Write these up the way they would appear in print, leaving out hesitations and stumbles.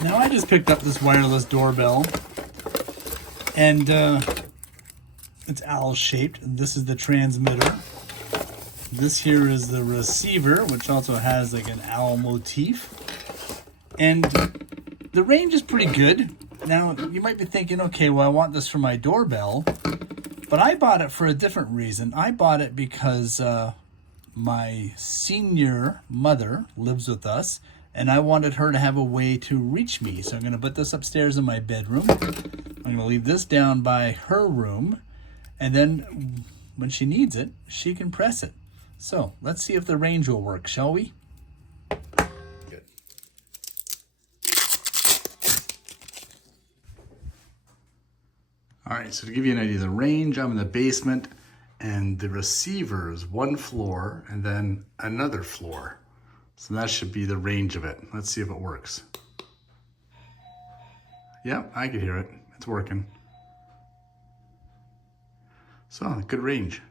Now I just picked up this wireless doorbell, and it's owl shaped. This is the transmitter. This here is the receiver, which also has like an owl motif. And the range is pretty good. Now you might be thinking, okay, well I want this for my doorbell, but I bought it for a different reason. I bought it because my senior mother lives with us, and I wanted her to have a way to reach me. So I'm going to put this upstairs in my bedroom. I'm going to leave this down by her room, and then when she needs it, she can press it. So let's see if the range will work, shall we? Good. All right, so to give you an idea of the range, I'm in the basement, and the receiver is one floor and then another floor. So that should be the range of it. Let's see if it works. Yep, I can hear it. It's working. So, good range.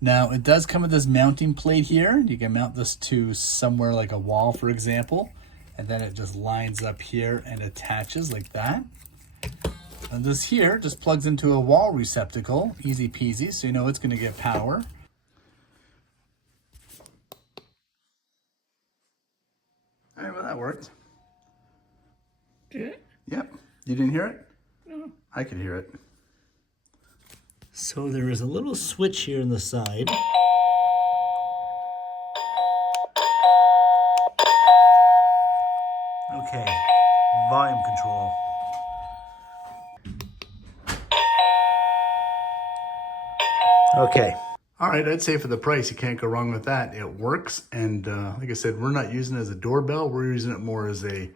Now, it does come with this mounting plate here. You can mount this to somewhere like a wall, for example. And then it just lines up here and attaches like that. And this here just plugs into a wall receptacle, easy peasy, so you know it's going to get power. All right, well that worked. Did it? Yep. You didn't hear it? No. I could hear it. So there is a little switch here in the side. Okay, volume control. Okay. All right, I'd say for the price, you can't go wrong with that. It works, and like I said, we're not using it as a doorbell. We're using it more as a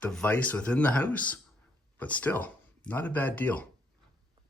device within the house, but still, not a bad deal.